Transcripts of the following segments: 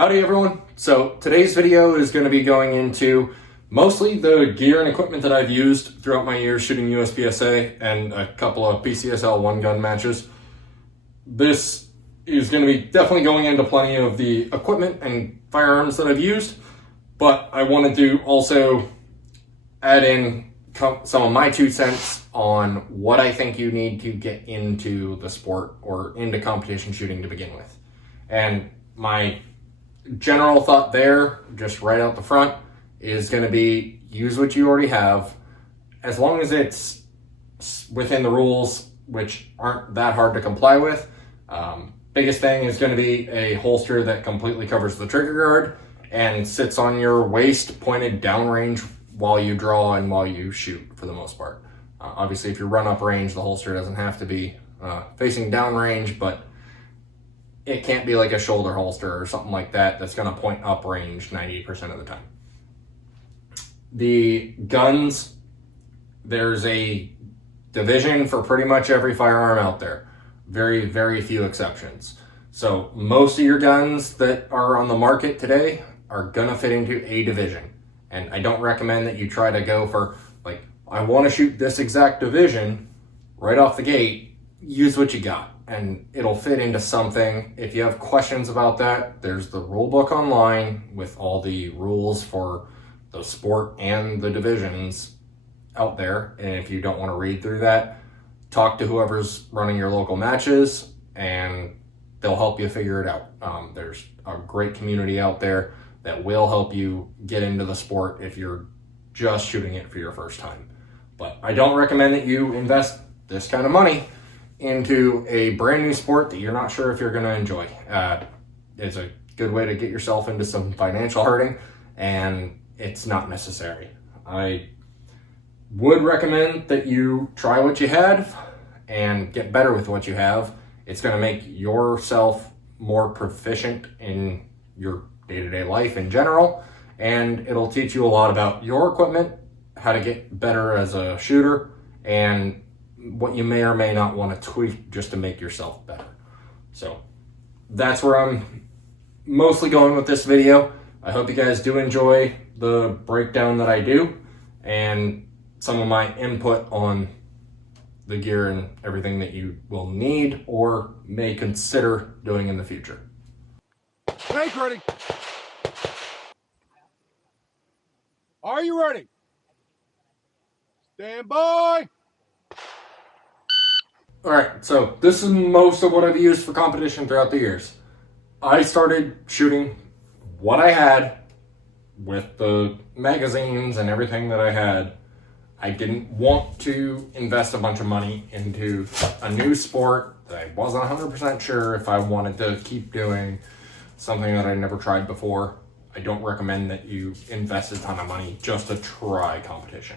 Howdy everyone. So today's video is going to be going into mostly the gear and equipment that I've used throughout my years shooting USPSA and a couple of PCSL one gun matches. This is going to be definitely going into plenty of the equipment and firearms that I've used, but I wanted to also add in some of my 2 cents on what I think you need to get into the sport or into competition shooting to begin with. And my general thought there, just right out the front, is going to be use what you already have, as long as it's within the rules, which aren't that hard to comply with. Biggest thing is going to be a holster that completely covers the trigger guard and sits on your waist pointed downrange while you draw and while you shoot, for the most part. Obviously, if you run up range, the holster doesn't have to be facing downrange, but it can't be like a shoulder holster or something like that that's going to point up range 90% of the time. The guns, there's a division for pretty much every firearm out there. Very, very few exceptions. So most of your guns that are on the market today are going to fit into a division. And I don't recommend that you try to go for, like, I want to shoot this exact division right off the gate. Use what you got, and it'll fit into something. If you have questions about that, there's the rule book online with all the rules for the sport and the divisions out there. And if you don't want to read through that, talk to whoever's running your local matches and they'll help you figure it out. There's a great community out there that will help you get into the sport if you're just shooting it for your first time. But I don't recommend that you invest this kind of money into a brand new sport that you're not sure if you're going to enjoy. It's a good way to get yourself into some financial hurting, and it's not necessary. I would recommend that you try what you had and get better with what you have. It's going to make yourself more proficient in your day-to-day life in general, and it'll teach you a lot about your equipment, how to get better as a shooter, and what you may or may not want to tweak just to make yourself better. So that's where I'm mostly going with this video. I hope you guys do enjoy the breakdown that I do and some of my input on the gear and everything that you will need or may consider doing in the future. Tank ready. Are you ready? Stand by. All right, so this is most of what I've used for competition throughout the years. I started shooting what I had with the magazines and everything that I had. I didn't want to invest a bunch of money into a new sport that I wasn't 100% sure if I wanted to keep doing, something that I never tried before. I don't recommend that you invest a ton of money just to try competition.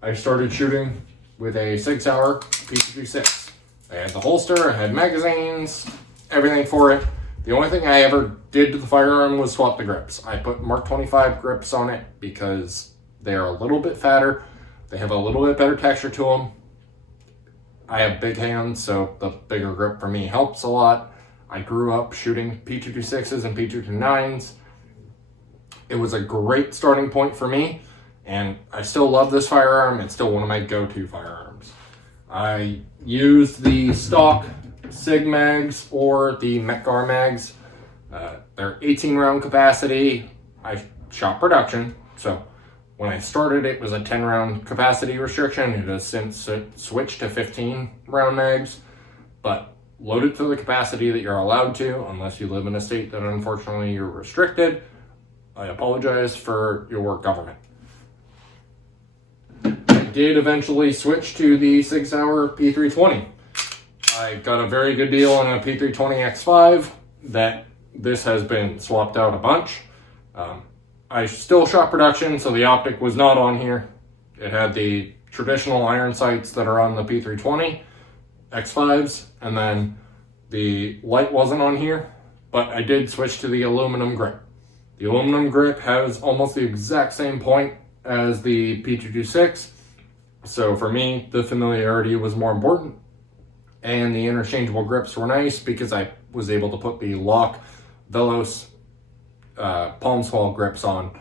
I started shooting with a Sig Sauer P226. I had the holster, I had magazines, everything for it. The only thing I ever did to the firearm was swap the grips. I put Mark 25 grips on it because they are a little bit fatter. They have a little bit better texture to them. I have big hands, so the bigger grip for me helps a lot. I grew up shooting P226s and P229s. It was a great starting point for me, and I still love this firearm. It's still one of my go-to firearms. I used the stock Sig mags or the Mec-Gar mags. They're 18 round capacity. I shot production, so when I started it was a 10 round capacity restriction. It has since switched to 15 round mags, but load it to the capacity that you're allowed to, unless you live in a state that unfortunately you're restricted. I apologize for your government. I did eventually switch to the Sig Sauer P320. I got a very good deal on a P320 X5 that this has been swapped out a bunch. I still shot production, so the optic was not on here. It had the traditional iron sights that are on the P320 X5s, and then the light wasn't on here, but I did switch to the aluminum grip. The aluminum grip has almost the exact same point as the P226, so for me, the familiarity was more important, and the interchangeable grips were nice because I was able to put the Lock Velos palm swell grips on,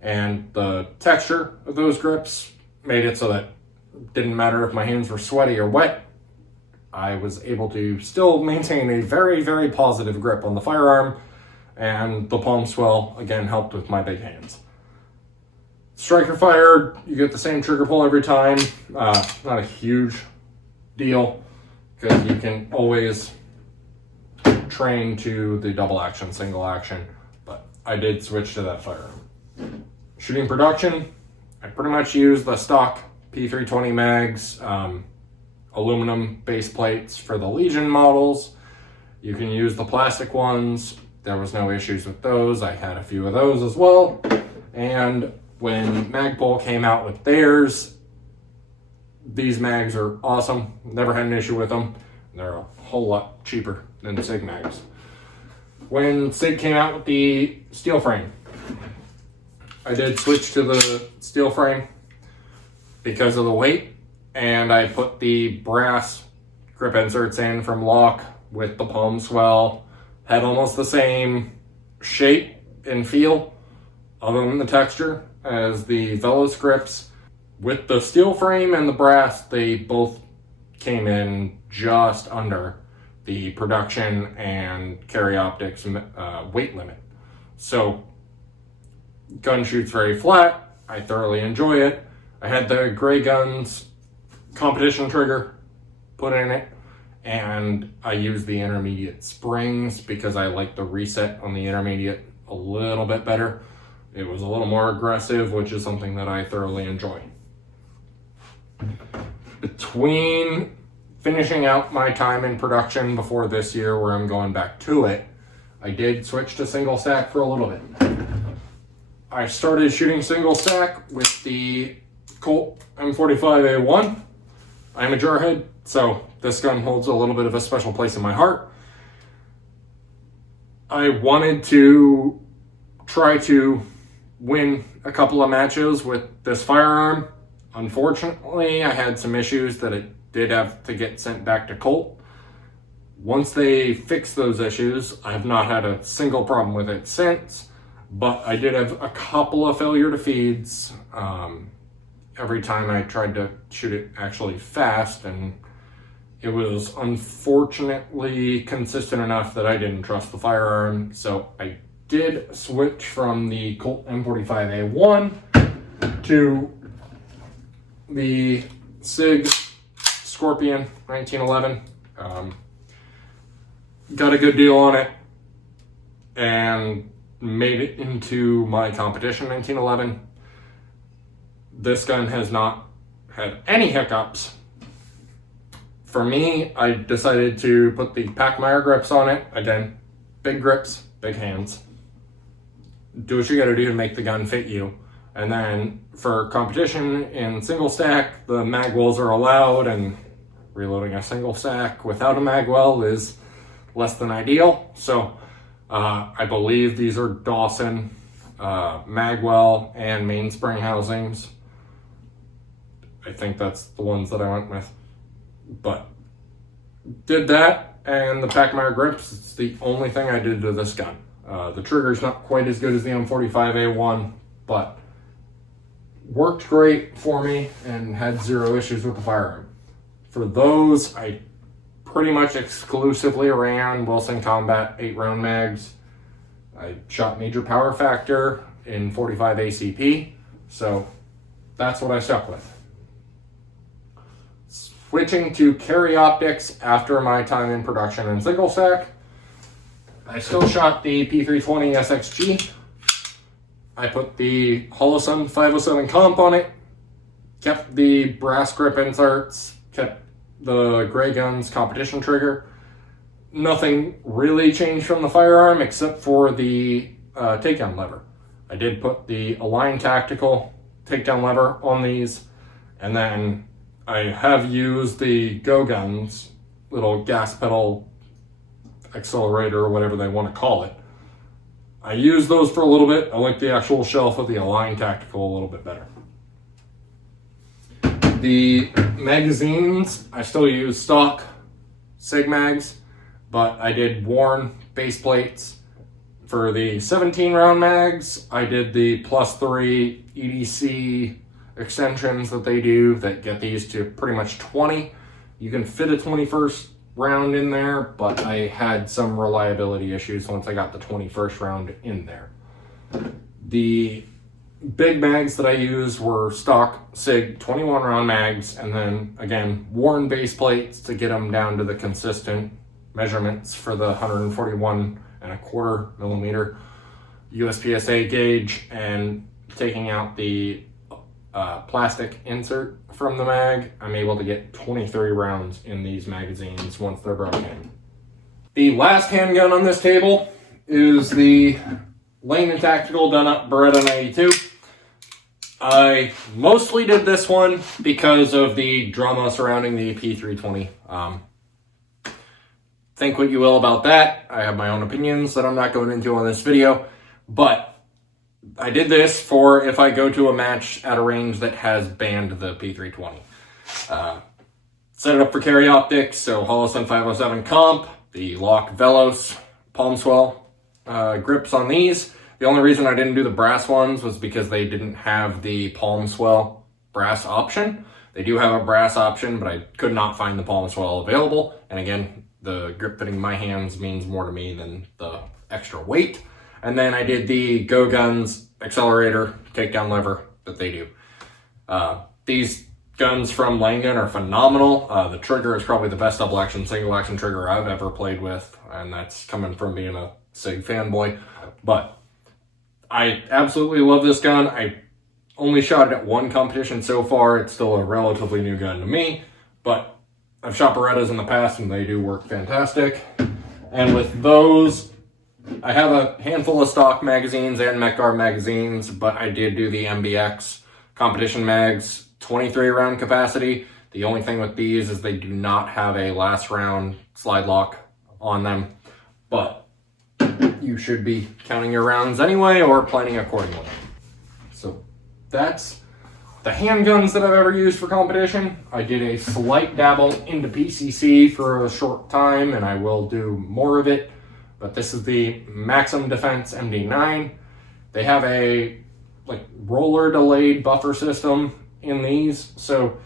and the texture of those grips made it so that it didn't matter if my hands were sweaty or wet. I was able to still maintain a very, very positive grip on the firearm, and the palm swell again helped with my big hands. Striker fire, you get the same trigger pull every time. Not a huge deal because you can always train to the double action, single action, but I did switch to that firearm. Shooting production, I pretty much use the stock P320 mags, aluminum base plates for the Legion models. You can use the plastic ones. There was no issues with those. I had a few of those as well. And when Magpul came out with theirs, these mags are awesome. Never had an issue with them. They're a whole lot cheaper than the SIG mags. When SIG came out with the steel frame, I did switch to the steel frame because of the weight, and I put the brass grip inserts in from Lock with the palm swell. Had almost the same shape and feel, other than the texture, as the Velos grips. With the steel frame and the brass, they both came in just under the production and Carry Optics weight limit. So, gun shoots very flat. I thoroughly enjoy it. I had the Gray Guns competition trigger put in it, and I use the intermediate springs because I like the reset on the intermediate a little bit better. It was a little more aggressive, which is something that I thoroughly enjoy. Between finishing out my time in production before this year, where I'm going back to it, I did switch to single stack for a little bit. I started shooting single stack with the Colt M45A1. I'm a jarhead, so this gun holds a little bit of a special place in my heart. I wanted to try to win a couple of matches with this firearm. Unfortunately, I had some issues that it did have to get sent back to Colt. Once they fixed those issues, I have not had a single problem with it since, but I did have a couple of failure to feeds every time I tried to shoot it actually fast, and it was unfortunately consistent enough that I didn't trust the firearm. So I did switch from the Colt M45A1 to the SIG Scorpion 1911. Got a good deal on it and made it into my competition 1911. This gun has not had any hiccups. For me, I decided to put the Pachmayr grips on it. Again, big grips, big hands. Do what you gotta do to make the gun fit you. And then for competition in single stack, the magwells are allowed, and reloading a single stack without a magwell is less than ideal. So I believe these are Dawson magwell and mainspring housings. I think that's the ones that I went with. But did that, and the Pachmayr grips, it's the only thing I did to this gun. The trigger's not quite as good as the M45A1, but worked great for me and had zero issues with the firearm. For those, I pretty much exclusively ran Wilson Combat 8-round mags. I shot major power factor in 45 ACP, so that's what I stuck with. Switching to Carry Optics after my time in production in single stack, I still shot the P320 SXG. I put the Holosun 507 comp on it, kept the brass grip inserts, kept the Gray Guns competition trigger. Nothing really changed from the firearm except for the takedown lever. I did put the Align Tactical takedown lever on these, and then I have used the Go Guns little gas pedal accelerator or whatever they want to call it. I used those for a little bit. I like the actual shelf of the Align Tactical a little bit better. The magazines, I still use stock SIG mags, but I did worn base plates For the 17 round mags, I did the +3 EDC extensions that they do that get these to pretty much 20. You can fit a 21st round in there, but I had some reliability issues once I got the 21st round in there. The big mags that I used were stock SIG 21 round mags, and then again worn base plates to get them down to the consistent measurements for the 141.25 millimeter USPSA gauge, and taking out the plastic insert from the mag, I'm able to get 23 rounds in these magazines once they're broken. The last handgun on this table is the Lane & Tactical Done Up Beretta 92. I mostly did this one because of the drama surrounding the P320. Think what you will about that. I have my own opinions that I'm not going into on this video, but I did this for if I go to a match at a range that has banned the P320. Set it up for carry optics, so Holosun 507 comp, the Lock Velos palm swell grips on these. The only reason I didn't do the brass ones was because they didn't have the palm swell brass option. They do have a brass option, but I could not find the palm swell available. And again, the grip fitting my hands means more to me than the extra weight. And then I did the Go Guns accelerator takedown lever that they do. These guns from Langan are phenomenal. The trigger is probably the best double action, single action trigger I've ever played with, and that's coming from being a SIG fanboy. But I absolutely love this gun. I only shot it at one competition so far. It's still a relatively new gun to me, but I've shot Berettas in the past and they do work fantastic. And with those, I have a handful of stock magazines and Mech-Garb magazines, but I did do the MBX competition mags, 23 round capacity. The only thing with these is they do not have a last round slide lock on them, but you should be counting your rounds anyway or planning accordingly. So that's the handguns that I've ever used for competition. I did a slight dabble into PCC for a short time, and I will do more of it. But this is the Maxim Defense MD9. They have a roller delayed buffer system in these, so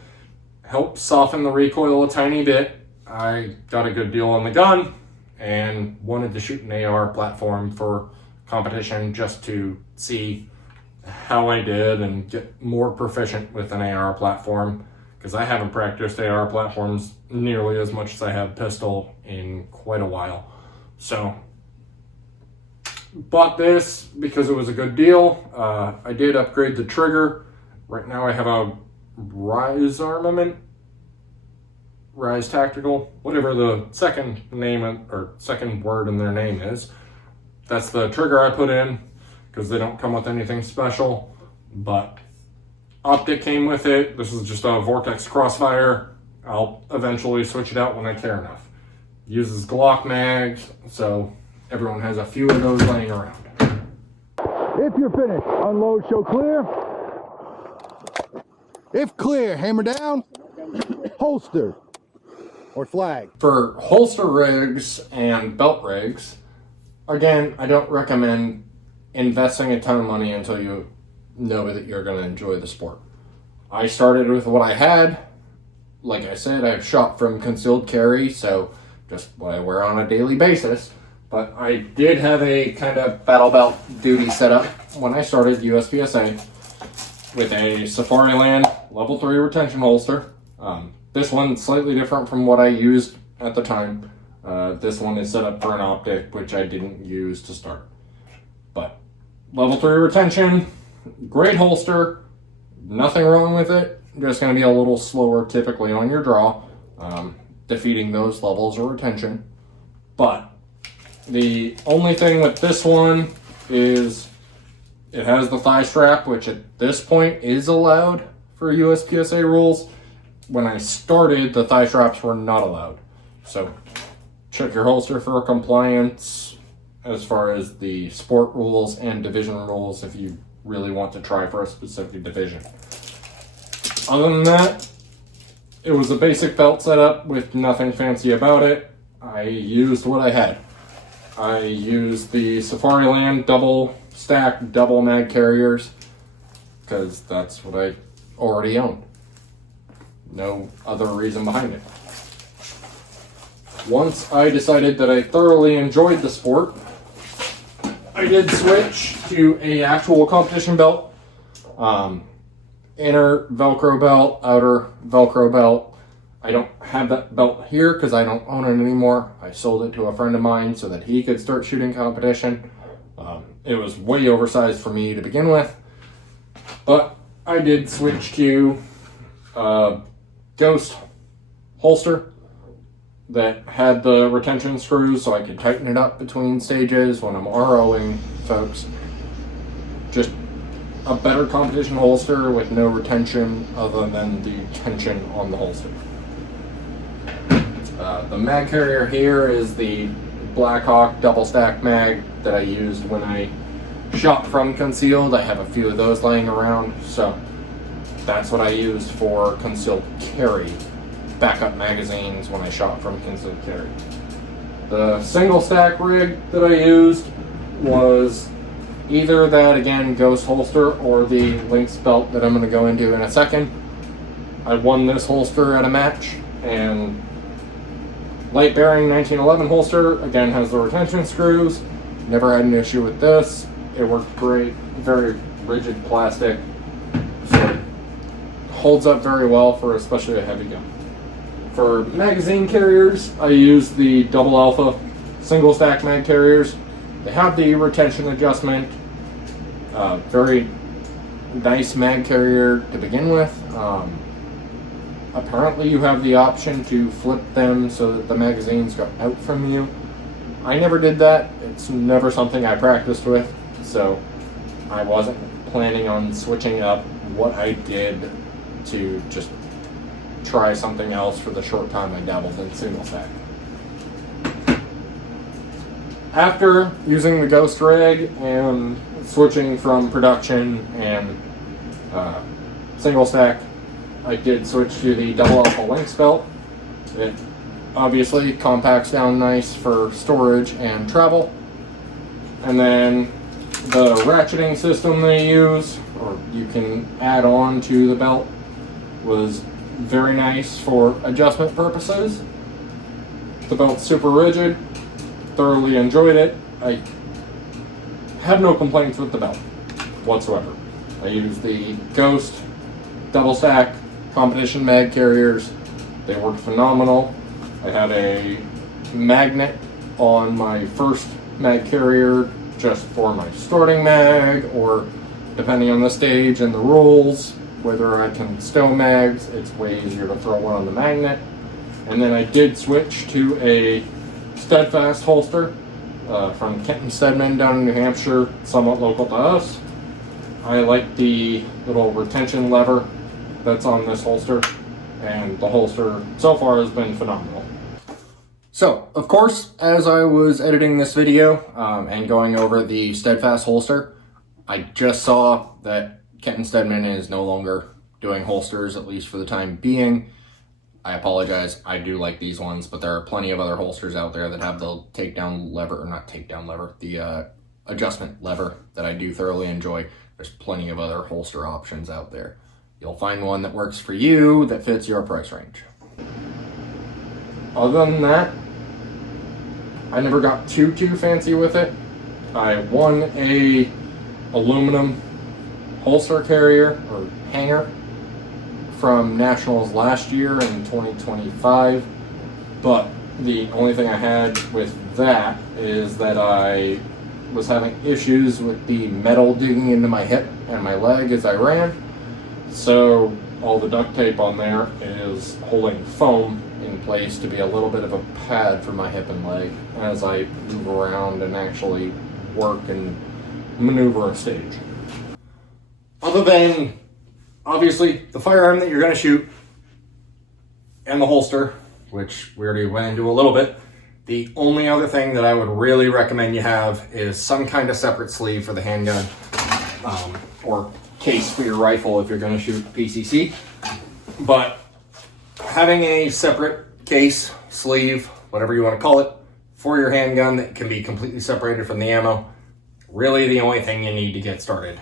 helps soften the recoil a tiny bit. I got a good deal on the gun and wanted to shoot an AR platform for competition just to see how I did and get more proficient with an AR platform, because I haven't practiced AR platforms nearly as much as I have pistol in quite a while. So bought this because it was a good deal. I did upgrade the trigger. Right now I have a Rise Armament, Rise Tactical, whatever the second name or second word in their name is. That's the trigger I put in because they don't come with anything special, but optic came with it. This is just a Vortex Crossfire. I'll eventually switch it out when I care enough. Uses Glock mags, so everyone has a few of those laying around. If you're finished, unload, show clear. If clear, hammer down, holster, or flag. For holster rigs and belt rigs, again, I don't recommend investing a ton of money until you know that you're going to enjoy the sport. I started with what I had. Like I said, I've shot from concealed carry, so just what I wear on a daily basis. But I did have a kind of battle belt duty setup when I started USPSA with a Safariland level 3 retention holster. This one's slightly different from what I used at the time. This one is set up for an optic, which I didn't use to start. But level 3 retention, great holster, nothing wrong with it. Just going to be a little slower typically on your draw, defeating those levels of retention. But the only thing with this one is it has the thigh strap, which at this point is allowed for USPSA rules. When I started, the thigh straps were not allowed. So check your holster for compliance as far as the sport rules and division rules if you really want to try for a specific division. Other than that, it was a basic belt setup with nothing fancy about it. I used what I had. I use the Safariland double stack, double mag carriers, because that's what I already owned. No other reason behind it. Once I decided that I thoroughly enjoyed the sport, I did switch to a actual competition belt. Inner Velcro belt, outer Velcro belt. I don't have that belt here because I don't own it anymore. I sold it to a friend of mine so that he could start shooting competition. It was way oversized for me to begin with, but I did switch to a Ghost holster that had the retention screws so I could tighten it up between stages when I'm ROing folks. Just a better competition holster with no retention other than the tension on the holster. The mag carrier here is the Blackhawk double stack mag that I used when I shot from concealed. I have a few of those laying around, so that's what I used for concealed carry backup magazines when I shot from concealed carry. The single stack rig that I used was either that, again, Ghost holster or the Lynx belt that I'm going to go into in a second. I won this holster at a match, and light bearing 1911 holster, again, has the retention screws. Never had an issue with this. It worked great. Very rigid plastic, so it holds up very well for especially a heavy gun. For magazine carriers, I use the Double Alpha single stack mag carriers. They have the retention adjustment. Very nice mag carrier to begin with. Apparently you have the option to flip them so that the magazines go out from you. I never did that. It's never something I practiced with, so I wasn't planning on switching up what I did to just try something else for the short time I dabbled in single stack. After using the Ghost rig and switching from production and single stack, I did switch to the Double Alpha Lynx belt. It obviously compacts down nice for storage and travel. And then the ratcheting system they use, or you can add on to the belt, was very nice for adjustment purposes. The belt's super rigid. Thoroughly enjoyed it. I have no complaints with the belt whatsoever. I used the Ghost double stack competition mag carriers. They worked phenomenal. I had a magnet on my first mag carrier just for my starting mag, or depending on the stage and the rules, whether I can stow mags, it's way easier to throw one on the magnet. And then I did switch to a Steadfast holster from Kenton Stedman down in New Hampshire, somewhat local to us. I like the little retention lever that's on this holster, and the holster so far has been phenomenal. So, of course, as I was editing this video and going over the Steadfast holster, I just saw that Kenton Stedman is no longer doing holsters, at least for the time being. I apologize, I do like these ones, but there are plenty of other holsters out there that have the takedown lever, or not takedown lever, the adjustment lever that I do thoroughly enjoy. There's plenty of other holster options out there. You'll find one that works for you, that fits your price range. Other than that, I never got too fancy with it. I won a aluminum holster carrier, or hanger, from Nationals last year in 2025, but the only thing I had with that is that I was having issues with the metal digging into my hip and my leg as I ran, so all the duct tape on there is holding foam in place to be a little bit of a pad for my hip and leg as I move around and actually work and maneuver a stage. Other than obviously the firearm that you're going to shoot and the holster, which we already went into a little bit, the only other thing that I would really recommend you have is some kind of separate sleeve for the handgun, or case for your rifle if you're going to shoot PCC. But having a separate case, sleeve, whatever you want to call it, for your handgun that can be completely separated from the ammo. Really the only thing you need to get started.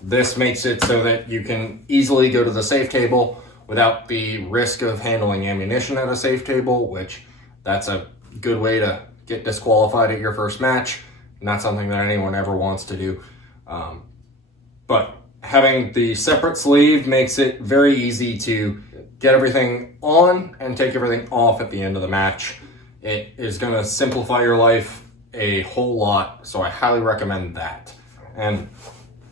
This makes it so that you can easily go to the safe table without the risk of handling ammunition at a safe table, which that's a good way to get disqualified at your first match. Not something that anyone ever wants to do. But having the separate sleeve makes it very easy to get everything on and take everything off at the end of the match. It is going to simplify your life a whole lot, so I highly recommend that. And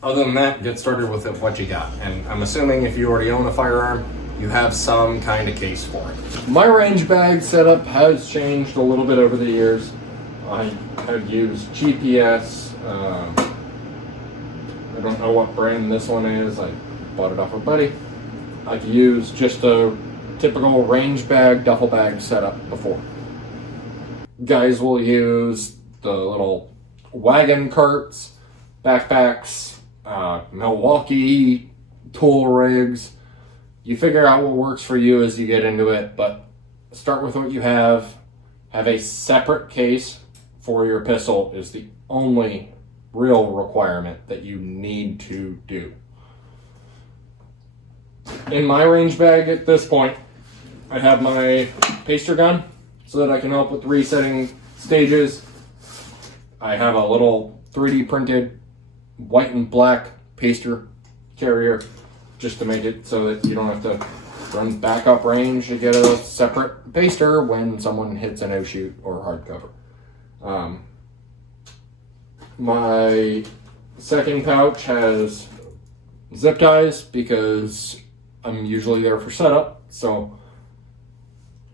other than that, get started with what you got. And I'm assuming if you already own a firearm, you have some kind of case for it. My range bag setup has changed a little bit over the years. I have used GPS. I don't know what brand this one is. I bought it off a buddy. I've used just a typical range bag, duffel bag setup before. Guys will use the little wagon carts, backpacks, Milwaukee tool rigs. You figure out what works for you as you get into it, but start with what you have. Have a separate case for your pistol is the only real requirement that you need to do. In my range bag at this point, I have my paster gun so that I can help with resetting stages. I have a little 3D printed white and black paster carrier just to make it so that you don't have to run backup range to get a separate paster when someone hits a no-shoot or hardcover. My second pouch has zip ties because I'm usually there for setup. So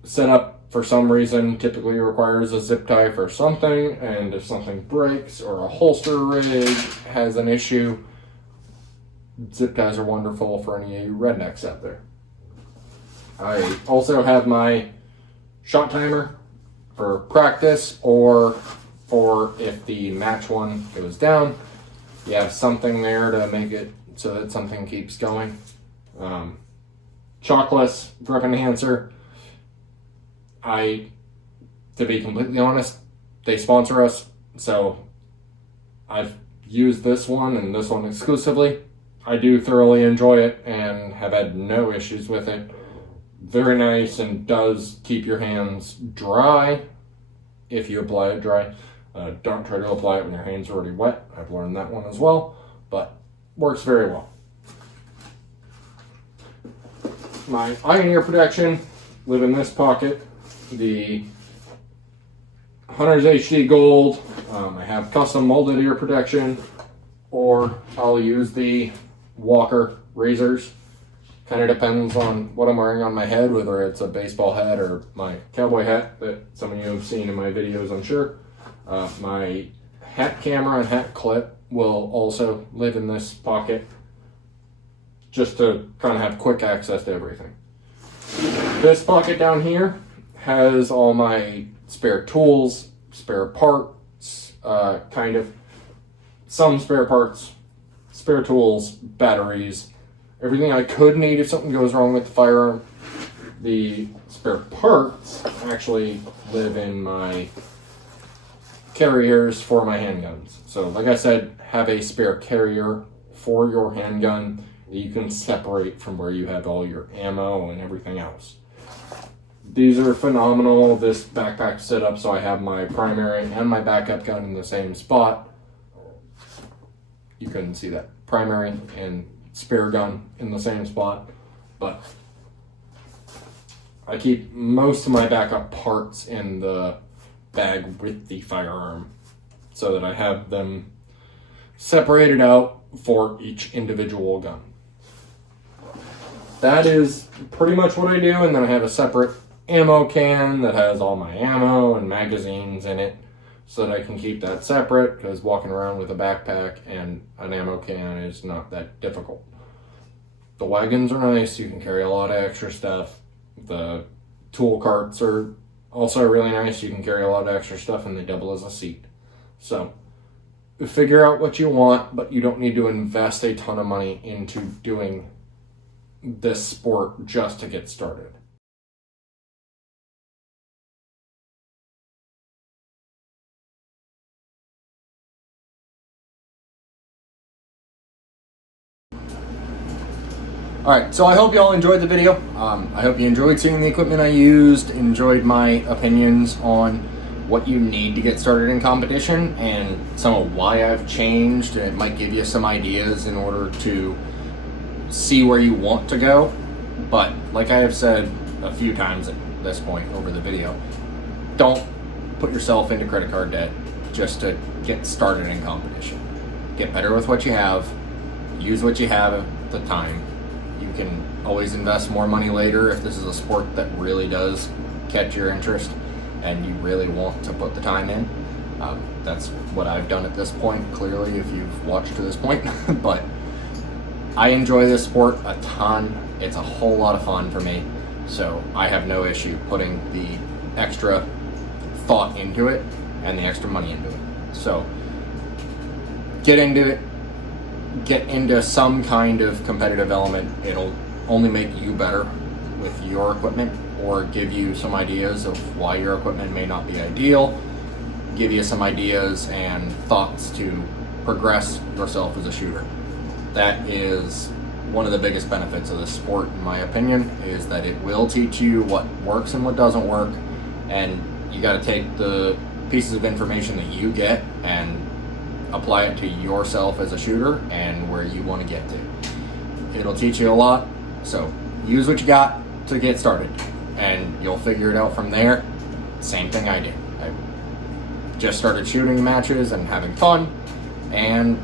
setup for some reason typically requires a zip tie for something, and if something breaks or a holster rig has an issue, zip ties are wonderful for any of you rednecks out there. I also have my shot timer for practice or for if the match one goes down. You have something there to make it so that something keeps going. Chalkless grip enhancer. To be completely honest, they sponsor us, so I've used this one and this one exclusively. I do thoroughly enjoy it and have had no issues with it. Very nice and does keep your hands dry if you apply it dry. Don't try to apply it when your hands are already wet. I've learned that one as well, but works very well. My eye and ear protection live in this pocket. The Hunter's HD Gold. I have custom molded ear protection, or I'll use the Walker razors. Kind of depends on what I'm wearing on my head, whether it's a baseball hat or my cowboy hat that some of you have seen in my videos, I'm sure. My hat camera and hat clip will also live in this pocket, just to kind of have quick access to everything. This pocket down here has all my spare tools, spare parts, some spare parts, spare tools, batteries, everything I could need if something goes wrong with the firearm. The spare parts actually live in my carriers for my handguns. So like I said, have a spare carrier for your handgun that you can separate from where you have all your ammo and everything else. These are phenomenal. This backpack setup, so I have my primary and my backup gun in the same spot. You couldn't see that. Primary and spare gun in the same spot, but I keep most of my backup parts in the bag with the firearm so that I have them separated out for each individual gun. That is pretty much what I do, and then I have a separate ammo can that has all my ammo and magazines in it so that I can keep that separate, because walking around with a backpack and an ammo can is not that difficult. The wagons are nice, you can carry a lot of extra stuff. The tool carts are also really nice, you can carry a lot of extra stuff and they double as a seat. So figure out what you want, but you don't need to invest a ton of money into doing this sport just to get started. All right, so I hope y'all enjoyed the video. I hope you enjoyed seeing the equipment I used, enjoyed my opinions on what you need to get started in competition, and some of why I've changed. And it might give you some ideas in order to see where you want to go. But like I have said a few times at this point over the video, don't put yourself into credit card debt just to get started in competition. Get better with what you have, use what you have at the time. You can always invest more money later if this is a sport that really does catch your interest and you really want to put the time in. That's what I've done at this point, clearly, if you've watched to this point. But I enjoy this sport a ton. It's a whole lot of fun for me, so I have no issue putting the extra thought into it and the extra money into it. So get into it, get into some kind of competitive element. It'll only make you better with your equipment, or give you some ideas of why your equipment may not be ideal, give you some ideas and thoughts to progress yourself as a shooter. That is one of the biggest benefits of this sport, in my opinion, is that it will teach you what works and what doesn't work, and you got to take the pieces of information that you get and apply it to yourself as a shooter and where you want to get to. It'll teach you a lot, so use what you got to get started, and you'll figure it out from there. Same thing I did. I just started shooting matches and having fun, and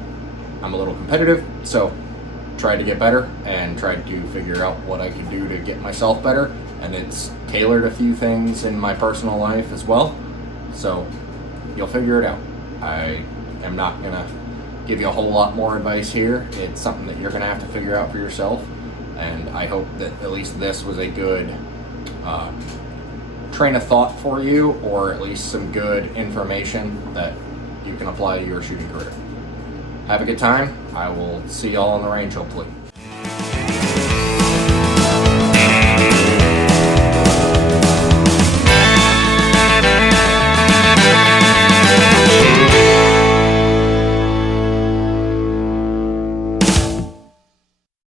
I'm a little competitive, so tried to get better and tried to figure out what I could do to get myself better, and it's tailored a few things in my personal life as well, so you'll figure it out. I am not gonna give you a whole lot more advice here. It's something that you're gonna have to figure out for yourself, and I hope that at least this was a good train of thought for you, or at least some good information that you can apply to your shooting career. Have a good time. I will see y'all on the range, hopefully.